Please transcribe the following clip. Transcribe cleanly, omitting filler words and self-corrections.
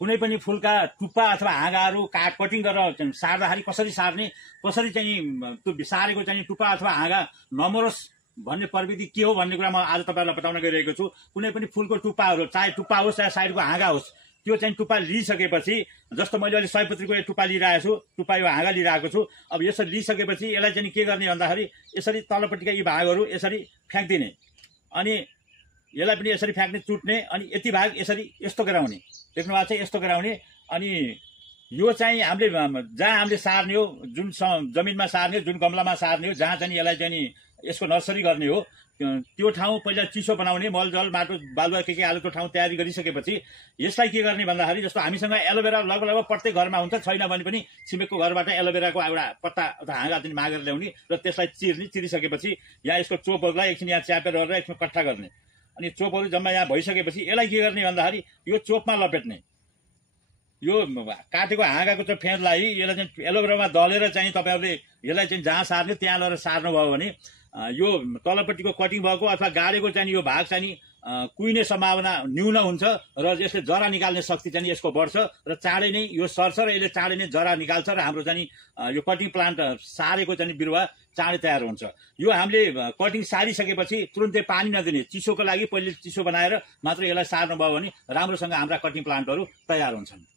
कुनै पनि फुलका टुप्पा अथवा हाँगाहरू कटिङ गरेर सार्दाखेरि कसरी सार्ने, कसरी चाहिँ त्यो सारेको चाहिँ टुप्पा अथवा हाँगा नमरोस् भन्ने प्रविधि के हो भन्ने कुरा म आज तपाईहरुलाई बताउन गइरहेको छु। कुनै पनि फुलको टुप्पाहरू, चाहे टुप्पा होस् चाहे साइडको हाँगा होस्, त्यो चाहिँ टुप्पा लिइसकेपछि, जस्तो मैले अहिले 100 पत्रीको टुप्पा लिइरहेको छु, टुप्पा यो हाँगा लिइरहेको छु। अब यसरी लिइसकेपछि यसलाई चाहिँ के गर्ने भन्दाखेरि यसरी तलपट्टिका यी भागहरू यसरी फ्याँक्दिने, अनि यसलाई पनि यसरी फ्याँक्ने, चुट्ने, अनि यति भाग यसरी यस्तो गराउने, देख्नु भएको छ, यस्तो गराउने। अनि यो चाहिँ हामीले जहाँ हामीले सार्ने हो, जुन जमिनमा सार्ने, जुन गमलामा सार्ने हो, जहाँ चाहिँ यसलाई चाहिँ यसको नर्सरी गर्ने हो, त्यो ठाउँ पहिला चिसो बनाउने, मलजल माटो बालुवा के हाल्यो त्यो ठाउँ तयारी गरिसकेपछि यसलाई के गर्ने भन्दाखेरि, जस्तो हामीसँग एलोभेरा लगभग प्रत्येक घरमा हुन्छ, छैन भने पनि छिमेकको घरबाट एलोभेराको एउटा पत्ता अथवा हाँगा चाहिँ मागेर ल्याउने र त्यसलाई चिर्ने। चिरिसकेपछि यहाँ यसको चोपहरूलाई एकछिन यहाँ च्यापेर गरेर यसमा कट्ठा गर्ने, अनि चोपहरू जम्मा यहाँ भइसकेपछि यसलाई के गर्ने भन्दाखेरि यो चोपमा लपेट्ने। यो काटेको हाँगाको चाहिँ फेदलाई यसलाई चाहिँ एलोभेरामा दलेर चाहिँ तपाईहरुले यसलाई चाहिँ जहाँ सार्ने त्यहाँ लगेर सार्नुभयो भने यो तलपट्टिको कटिङ भएको अथवा गाडेको चाहिँ यो भाग चाहिँ कुहिने सम्भावना न्यून हुन्छ र यसले जरा निकाल्ने शक्ति चाहिँ यसको बढ्छ र चाँडै नै यो सर्छ र यसले चाँडै नै जरा निकाल्छ र हाम्रो चाहिँ यो कटिङ प्लान्ट सारेको चाहिँ बिरुवा चाँडै तयार हुन्छ। यो हामीले कटिङ सारिसकेपछि तुरुन्तै पानी नदिने, चिसोको लागि पहिले चिसो बनाएर मात्र यसलाई सार्नुभयो भने राम्रोसँग हाम्रा कटिङ प्लान्टहरू तयार हुन्छन्।